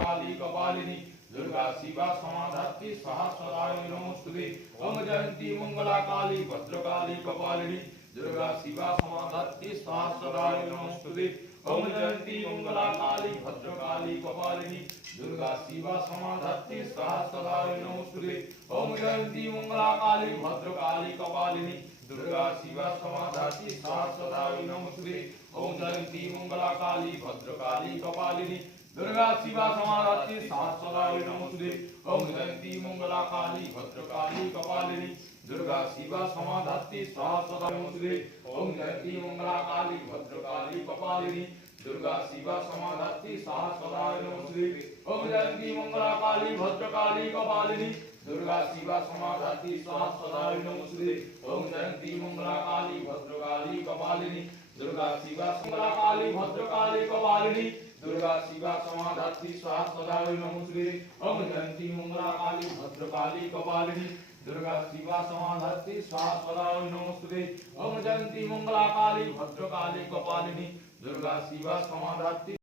भद्रकाली कपालिनी दुर्गा शिवा समाधात्री सहस्रदायिनी नमोस्तुते। ओम जयंती मंगला काली भद्रकाली कपालिनी दुर्गा शिवा समाधात्री सहस्रदायिनी नमोस्तुते। ओम जयंती मंगला काली भद्रकाली कपालिनी दुर्गा शिवा समाधात्री सहस्रदायिनी नमोस्तुते। ओम जयंती मंगला काली भद्रकाली कपालिनी दुर्गा शिवा समाधात्री सहस्रदायिनी नमोस्तुते। ओम जयंती मंगला काली भद्रकाली कपालिनी दुर्गा शिवा समाधात्री सहस्रदायिनी नमोस्तुते। ओम जयंती मंगला काली भद्रकाली कपालिनी दुर्गा शिवा समाधात्री सहस्रदायिनी नमोस्तुते। ओम जयंती मंगला काली भद्रकाली कपालिनी दुर्गा शिवा समाधात्री सहस्रदायिनी नमोस्तुते। ओम जयंती मंगला काली भद्रकाली कपालिनी दुर्गा शिवा समाधात्री सहस्रदायिनी नमोस्तुते। ओम जयंती मंगला काली भद्रकाली कपालिनी दुर्गा शिवा मंगला काली भद्रकाली कपालिनी दुर्गा शिवा समाधात्री सहस्रदायिनी नमोस्तुते। ओम जयंती मंगला काली भद्रकाली कपालिनी दुर्गा शिवा समाधात्री सहस्रदायिनी नमोस्तुते। ओम जयंती मंगला काली भद्रकाली कपालिनी दुर्गा शिवा समाधात्री